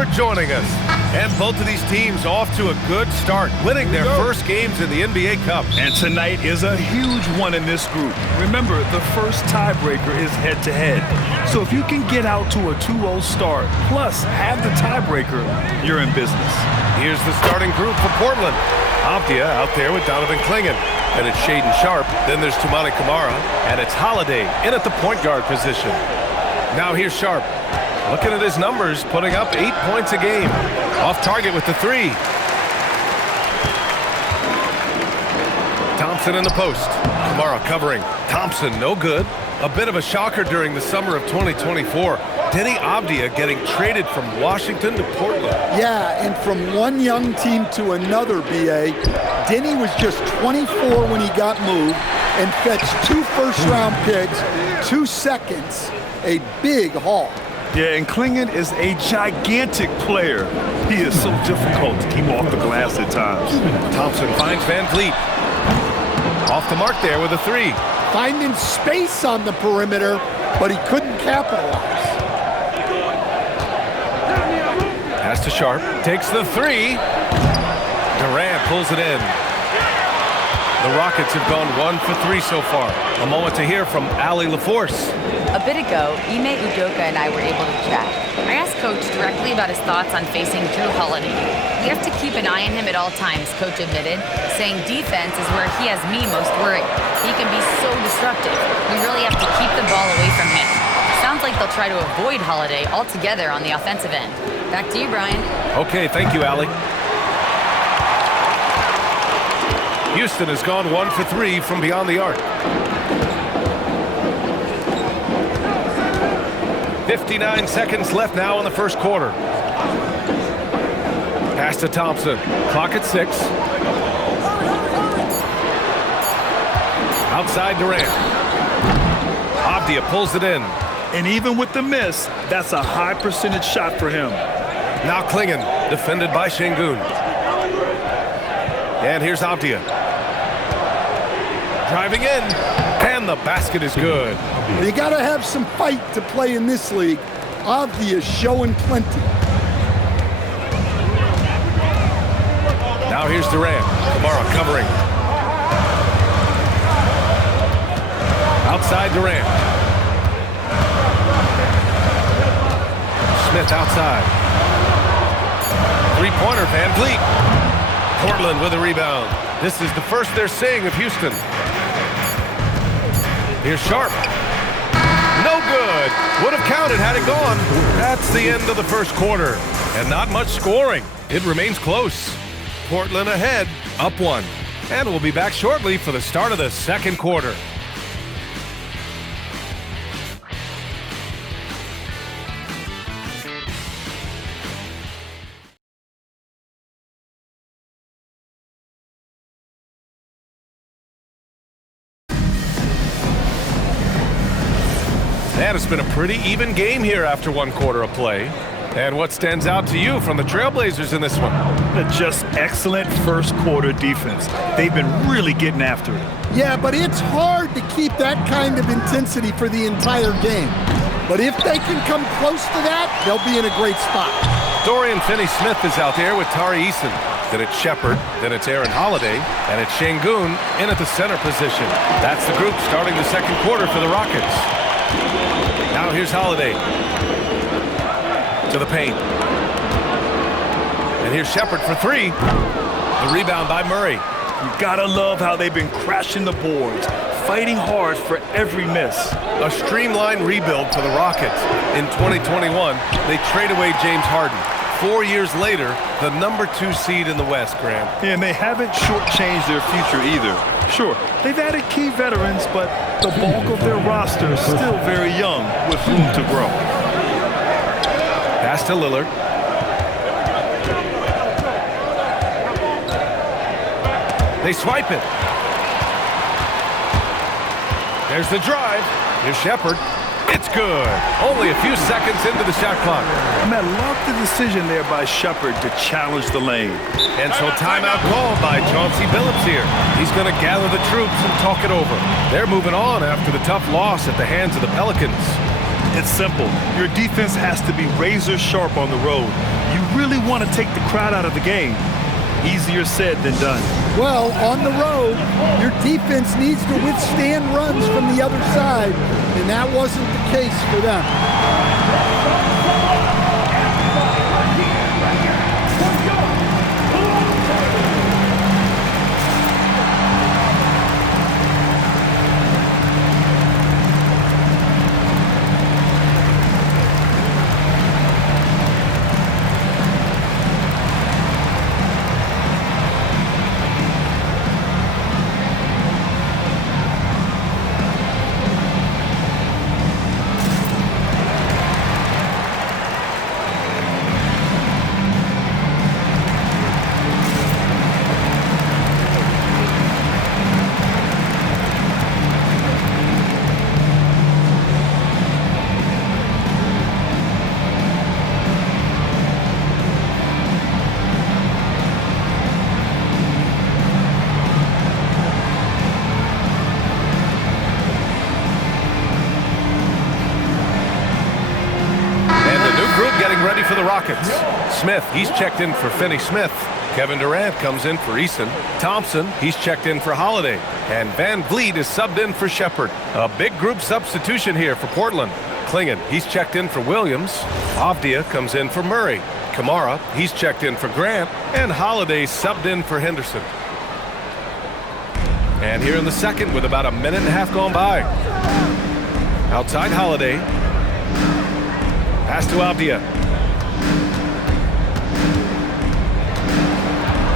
for joining us. And both of these teams off to a good start, winning their first games in the NBA Cup. And tonight is a huge one in this group. Remember, the first tiebreaker is head-to-head. So if you can get out to a 2-0 start, plus have the tiebreaker, you're in business. Here's the starting group for Portland. Avdia out there with Donovan Clingan. And it's Shaedon Sharpe. Then there's Toumani Camara. And it's Holiday in at the point guard position. Now here's Sharpe. Looking at his numbers, putting up 8 points a game. Off target with the 3. Thompson in the post. Camara covering. Thompson, no good. A bit of a shocker during the summer of 2024. Deni Avdia getting traded from Washington to Portland. Yeah, and from one young team to another, B.A., Deni was just 24 when he got moved and fetched 2 first-round picks, 2 seconds, a big haul. Yeah, and Clingan is a gigantic player. He is so difficult to keep off the glass at times. Thompson finds Van Vliet. Off the mark there with a 3. Finding space on the perimeter, but he couldn't capitalize. Pass to Sharpe. Takes the 3. Durant pulls it in. The Rockets have gone 1 for 3 so far. A moment to hear from Allie LaForce. A bit ago, Ime Udoka and I were able to chat. I asked Coach directly about his thoughts on facing Jrue Holiday. We have to keep an eye on him at all times, Coach admitted, saying defense is where he has me most worried. He can be so disruptive. We really have to keep the ball away from him. Sounds like they'll try to avoid Holiday altogether on the offensive end. Back to you, Brian. Okay, thank you, Allie. Houston has gone 1 for 3 from beyond the arc. 59 seconds left now in the first quarter. Pass to Thompson. Clock at 6. Outside Durant. Avdia pulls it in. And even with the miss, that's a high percentage shot for him. Now Clingan, defended by Şengün. And here's Avdia. Driving in, and the basket is good. You got to have some fight to play in this league. Avdia showing plenty. Now here's Durant. Camara covering. Outside Durant. Smith outside. Three-pointer, Van Vliet. Portland with a rebound. This is the first they're seeing of Houston. Here's Sharpe. No good. Would have counted had it gone. That's the end of the first quarter. And not much scoring. It remains close. Portland ahead, up 1. And we'll be back shortly for the start of the second quarter. And it's been a pretty even game here after 1 quarter of play. And what stands out to you from the Trailblazers in this one? Just excellent first quarter defense. They've been really getting after it. Yeah, but it's hard to keep that kind of intensity for the entire game. But if they can come close to that, they'll be in a great spot. Dorian Finney-Smith is out there with Tari Eason. Then it's Shepherd, then it's Aaron Holiday, and it's Şengün in at the center position. That's the group starting the second quarter for the Rockets. Now here's Holiday. To the paint. And here's Shepherd for 3. The rebound by Murray. You gotta love how they've been crashing the boards, fighting hard for every miss. A streamlined rebuild for the Rockets. In 2021, they trade away James Harden. 4 years later, the #2 seed in the West, Graham. And they haven't shortchanged their future either. Sure, they've added key veterans, but the bulk of their roster is still very young with room to grow. Pass to Lillard. They swipe it. There's the drive. Here's Shepherd. It's good. Only a few seconds into the shot clock. Man, love the decision there by Shepherd to challenge the lane. And so timeout called by Chauncey Billups here. He's going to gather the troops and talk it over. They're moving on after the tough loss at the hands of the Pelicans. It's simple. Your defense has to be razor sharp on the road. You really want to take the crowd out of the game. Easier said than done. Well, on the road, your defense needs to withstand runs from the other side, and that wasn't the case for them. Ready for the Rockets. Smith, he's checked in for Finney Smith. Kevin Durant comes in for Eason. Thompson, he's checked in for Holiday. And Van Vliet is subbed in for Shepard. A big group substitution here for Portland. Clingan, he's checked in for Williams. Avdia comes in for Murray. Kamara, he's checked in for Grant. And Holiday subbed in for Henderson. And here in the second with about a minute and a half gone by. Outside Holiday. Pass to Avdia.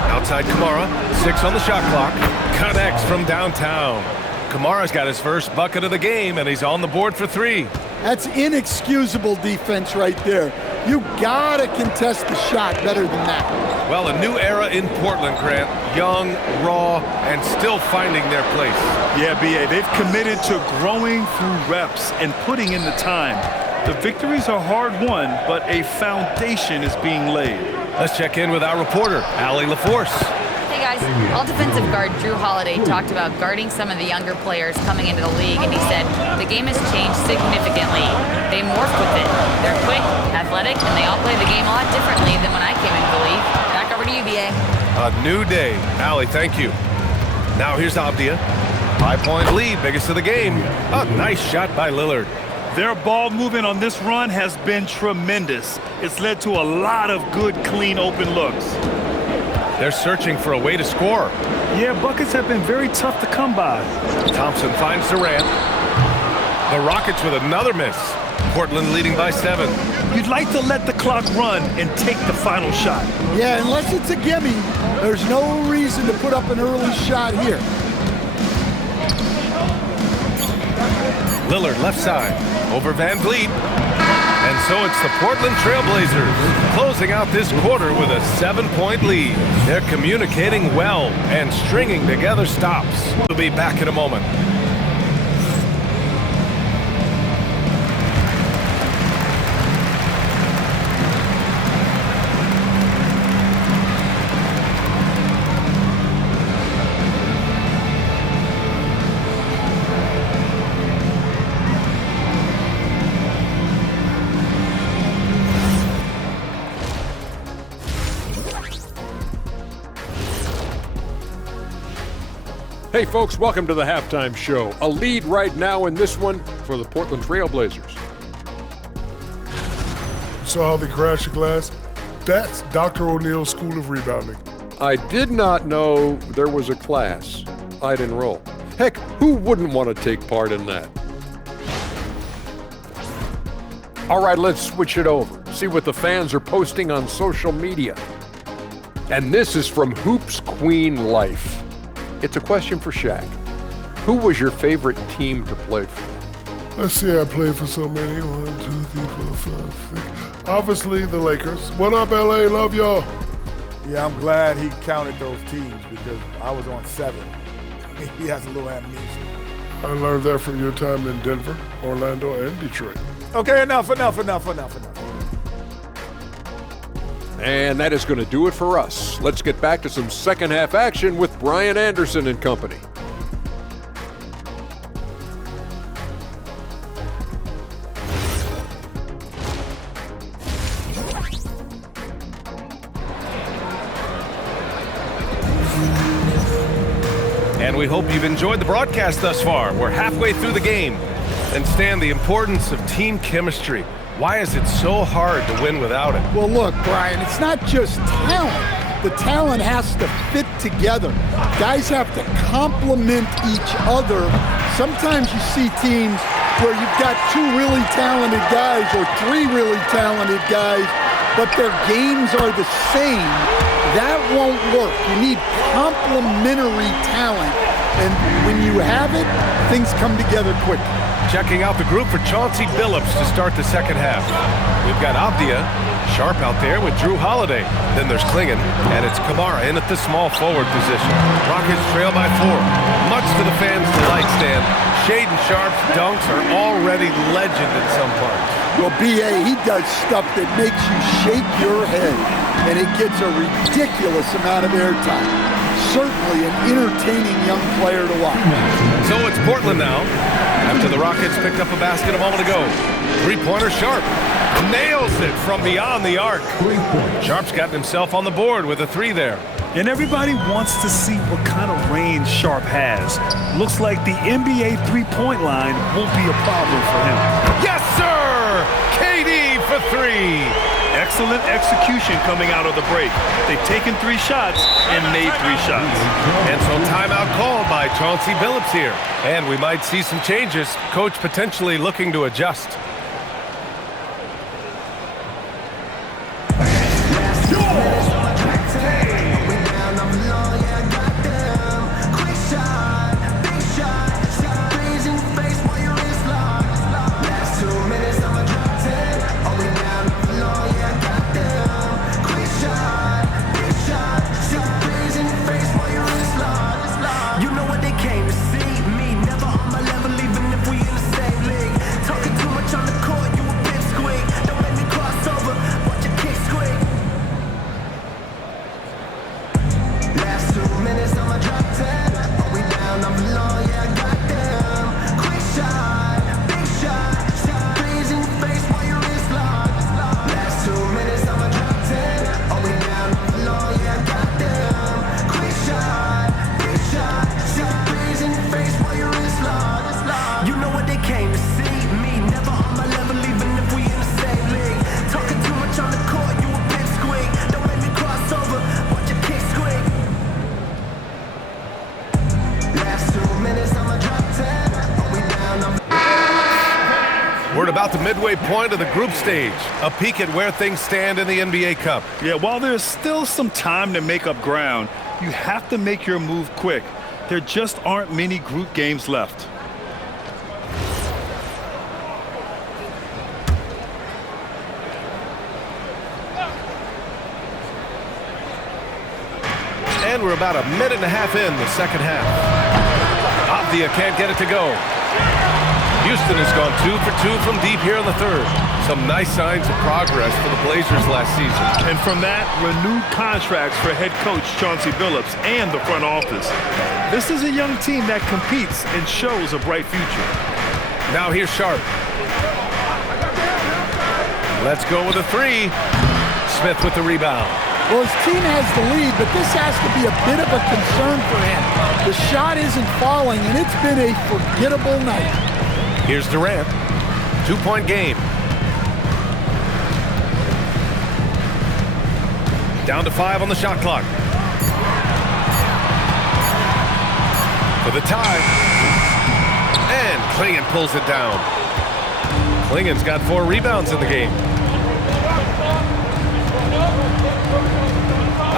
Outside Kamara, 6 on the shot clock. Connects from downtown. Kamara's got his first bucket of the game, and he's on the board for 3. That's inexcusable defense right there. You gotta contest the shot better than that. Well, a new era in Portland, Grant. Young, raw, and still finding their place. Yeah, B.A., they've committed to growing through reps and putting in the time. The victories are hard-won, but a foundation is being laid. Let's check in with our reporter, Allie LaForce. Hey guys, all defensive guard Drew Holiday talked about guarding some of the younger players coming into the league, and he said the game has changed significantly. They morphed with it. They're quick, athletic, and they all play the game a lot differently than when I came into the league. Back over to you, B.A. A new day. Allie, thank you. Now here's Avdia. 5-point lead, biggest of the game. A nice shot by Lillard. Their ball movement on this run has been tremendous. It's led to a lot of good, clean, open looks. They're searching for a way to score. Yeah, buckets have been very tough to come by. Thompson finds Durant. The Rockets with another miss. Portland leading by 7. You'd like to let the clock run and take the final shot. Yeah, unless it's a gimme, there's no reason to put up an early shot here. Lillard left side over Van Vliet. And so it's the Portland Trailblazers closing out this quarter with a 7-point lead. They're communicating well and stringing together stops. We'll be back in a moment. Hey folks, welcome to the Halftime Show. A lead right now in this one for the Portland Trailblazers. Saw how they crashed the glass? That's Dr. O'Neill's School of Rebounding. I did not know there was a class I'd enroll. Heck, who wouldn't want to take part in that? All right, let's switch it over. See what the fans are posting on social media. And this is from Hoops Queen Life. It's a question for Shaq. Who was your favorite team to play for? Let's see, I played for so many. 1, 2, 3, 4, 5, 6. Obviously, the Lakers. What up, LA? Love y'all. Yeah, I'm glad he counted those teams because I was on 7. He has a little amnesia. I learned that from your time in Denver, Orlando, and Detroit. Okay, enough. And that is going to do it for us. Let's get back to some second half action with Brian Anderson and company. And we hope you've enjoyed the broadcast thus far. We're halfway through the game. And Stan, the importance of team chemistry. Why is it so hard to win without it? Well, look, Brian, it's not just talent. The talent has to fit together. Guys have to complement each other. Sometimes you see teams where you've got two really talented guys or three really talented guys, but their games are the same. That won't work. You need complementary talent. And when you have it, things come together quickly. Checking out the group for Chauncey Billups to start the second half. We've got Avdia, Sharp out there with Drew Holiday. Then there's Klingon, and it's Kamara in at the small forward position. Rockets trail by 4. Much to the fans' delight, Stan. Shaden Sharp's dunks are already legend in some parts. Well, B.A., he does stuff that makes you shake your head, and it gets a ridiculous amount of airtime. Certainly an entertaining young player to watch. So it's Portland now, after the Rockets picked up a basket a moment ago. Three-pointer Sharp nails it from beyond the arc. Sharp's gotten himself on the board with a 3 there. And everybody wants to see what kind of range Sharp has. Looks like the NBA three-point line won't be a problem for him. Yes, sir! KD for 3. Excellent execution coming out of the break. They've taken 3 shots and made 3 shots. And so timeout called by Chauncey Billups here. And we might see some changes. Coach potentially looking to adjust. We're at about the midway point of the group stage. A peek at where things stand in the NBA Cup. Yeah, while there's still some time to make up ground, you have to make your move quick. There just aren't many group games left. And we're about a minute and a half in the second half. Avdia can't get it to go. Houston has gone 2 for 2 from deep here in the third. Some nice signs of progress for the Blazers last season. And from that, renewed contracts for head coach Chauncey Billups and the front office. This is a young team that competes and shows a bright future. Now here's Sharp. Let's go with a 3. Smith with the rebound. Well, his team has the lead, but this has to be a bit of a concern for him. The shot isn't falling, and it's been a forgettable night. Here's Durant. 2-point game. Down to 5 on the shot clock. For the tie. And Klingon pulls it down. Klingon's got 4 rebounds in the game.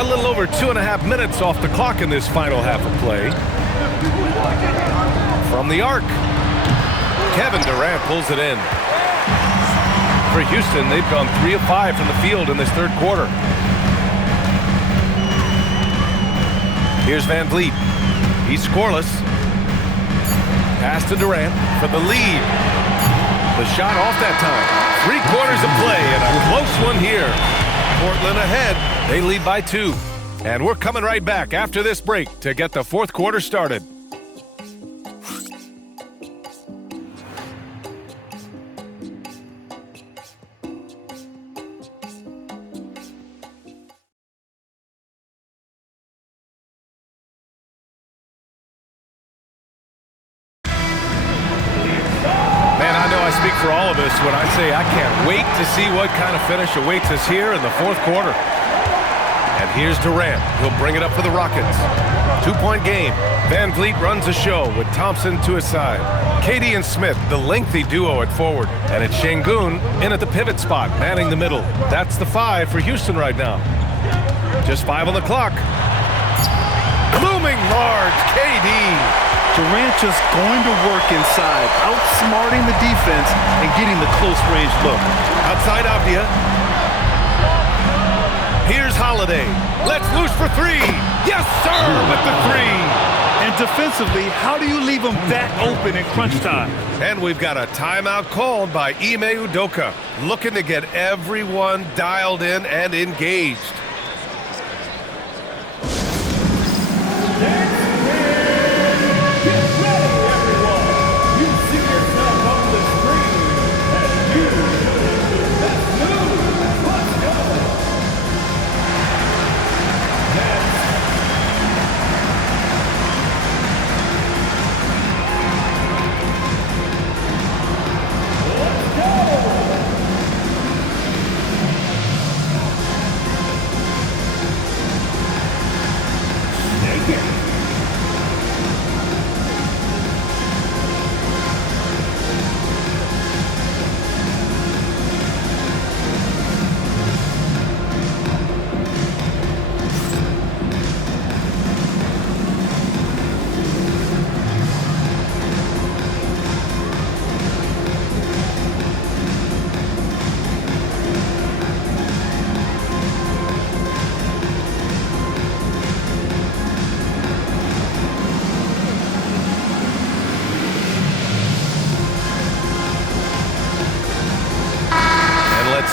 A little over 2.5 minutes off the clock in this final half of play. From the arc. Kevin Durant pulls it in. For Houston, they've gone 3 of 5 from the field in this third quarter. Here's Van Vliet. He's scoreless. Pass to Durant for the lead. The shot off that time. 3 quarters of play and a close one here. Portland ahead. They lead by 2. And we're coming right back after this break to get the fourth quarter started. That's what I say. I can't wait to see what kind of finish awaits us here in the fourth quarter. And here's Durant. He'll bring it up for the Rockets. 2-point game. Van Vliet runs the show with Thompson to his side. Katie and Smith, the lengthy duo at forward. And it's Şengün in at the pivot spot, manning the middle. That's the 5 for Houston right now. Just 5 on the clock. Looming large, KD. Durant just going to work inside, outsmarting the defense and getting the close-range look. Outside Avdia. Here's Holiday. Let's loose for 3. Yes, sir, with the 3. And defensively, how do you leave them that open in crunch time? And we've got a timeout called by Ime Udoka, looking to get everyone dialed in and engaged.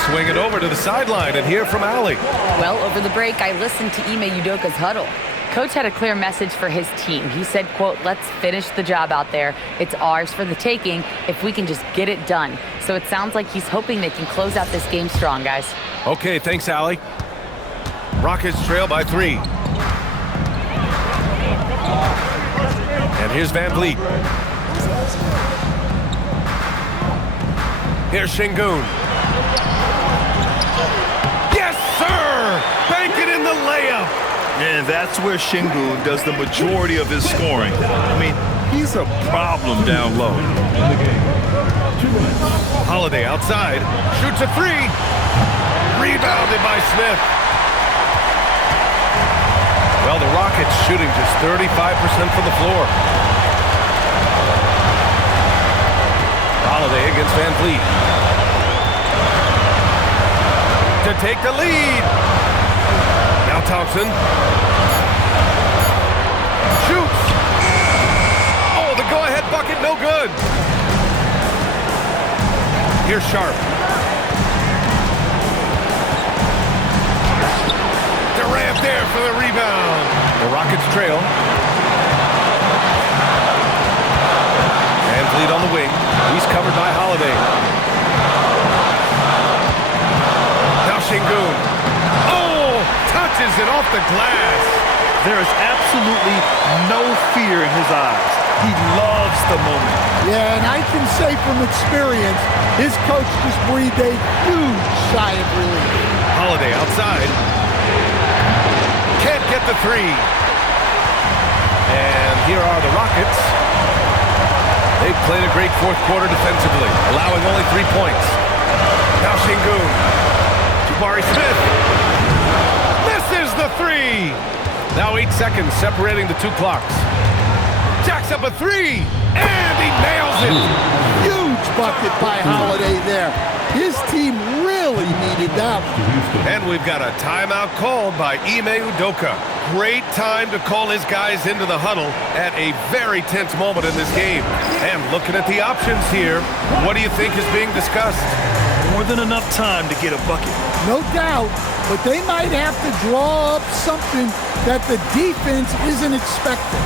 Swing it over to the sideline and hear from Allie. Well, over the break, I listened to Ime Udoka's huddle. Coach had a clear message for his team. He said, quote, "Let's finish the job out there. It's ours for the taking if we can just get it done." So it sounds like he's hoping they can close out this game strong, guys. Okay, thanks, Allie. Rockets trail by 3. And here's Van Vliet. Here's Şengün. Yes, sir! Bank it in the layup. And that's where Şengün does the majority of his scoring. I mean, he's a problem down low. Holiday outside, shoots a 3. Rebounded by Smith. Well, the Rockets shooting just 35% from the floor. Holiday against Van Vliet. To take the lead. Now Thompson. Shoots. Oh, the go-ahead bucket, no good. Here's Sharp. Durant there for the rebound. The Rockets trail. Van Vliet on the wing. He's covered by Holiday. Now Şengün. Oh, touches it off the glass. There is absolutely no fear in his eyes. He loves the moment. Yeah, and I can say from experience, his coach just breathed a huge sigh of relief. Holiday outside. Can't get the 3. And here are the Rockets. They've played a great fourth quarter defensively, allowing only 3 points. Now Şengün. Jabari Smith. Misses the 3. Now 8 seconds separating the 2 clocks. Jacks up a 3. And he nails it. Huge bucket by Holiday there. His team really needed that one. And we've got a timeout called by Ime Udoka. Great time to call his guys into the huddle at a very tense moment in this game. And looking at the options here, what do you think is being discussed? More than enough time to get a bucket. No doubt, but they might have to draw up something that the defense isn't expecting.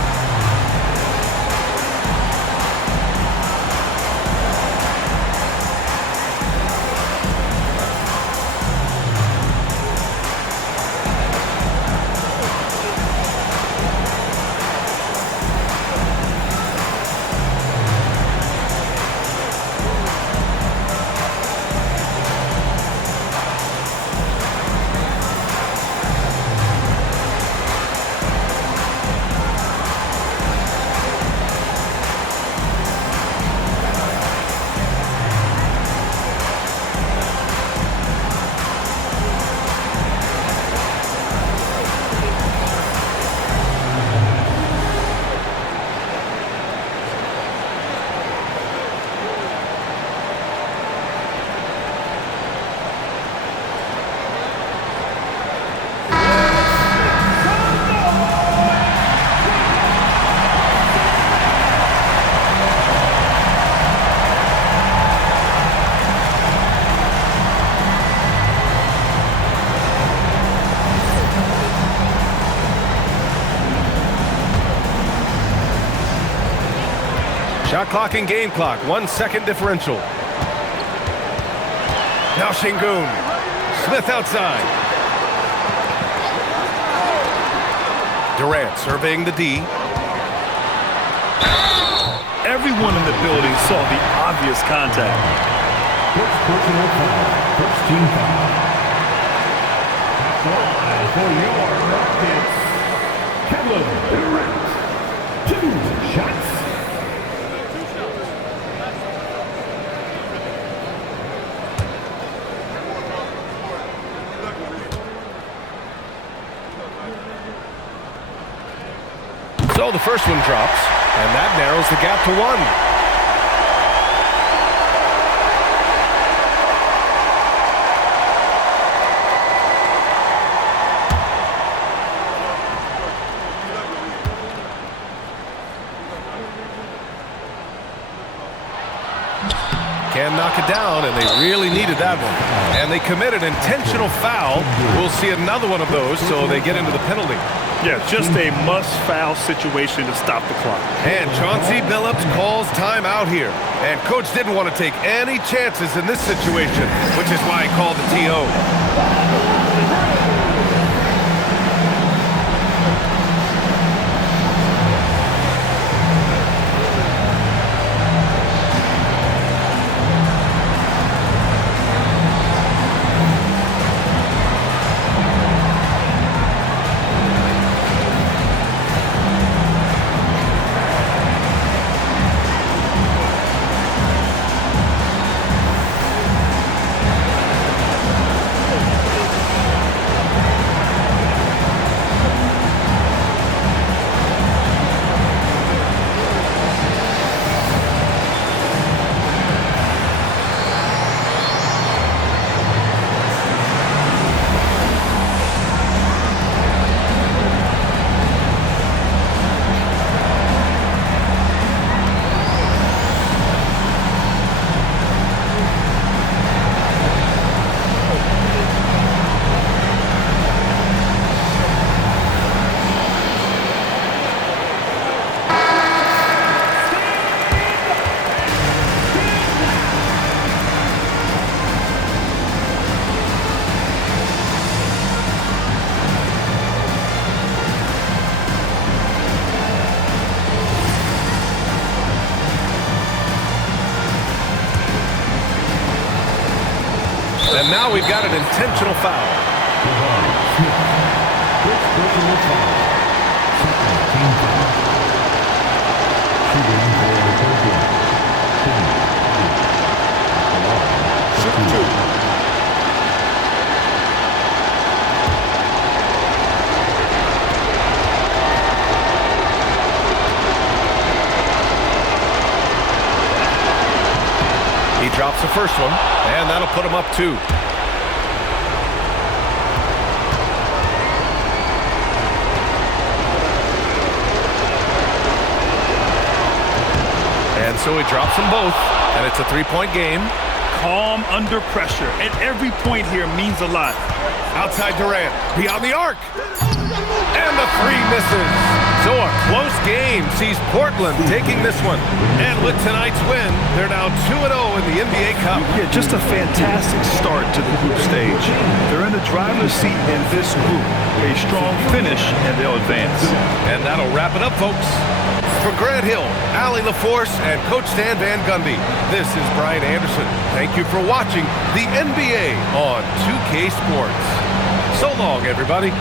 Shot clock and game clock, 1 second differential. Now Şengün. Smith outside. Durant surveying the D. Everyone in the building saw the obvious contact. First personal foul. First team foul. For your Rockets, Kevin Durant. 2 shots. So the first one drops, and that narrows the gap to 1. Can knock it down, and they really needed that one. And they committed intentional foul. We'll see another one of those, so they get into the penalty. Yeah, just a must-foul situation to stop the clock. And Chauncey Billups calls timeout here. And coach didn't want to take any chances in this situation, which is why he called the TO. And now we've got an intentional foul. He drops the first one, and that'll put him up 2. And so he drops them both, and it's a 3-point game. Calm under pressure, and every point here means a lot. Outside Durant, beyond the arc. And the 3 misses. So a close game sees Portland taking this one. And with tonight's win, they're now 2-0 in the NBA Cup. Yeah, just a fantastic start to the group stage. They're in the driver's seat in this group. A strong finish, and they'll advance. And that'll wrap it up, folks. For Grant Hill, Allie LaForce, and Coach Stan Van Gundy, this is Brian Anderson. Thank you for watching the NBA on 2K Sports. So long, everybody.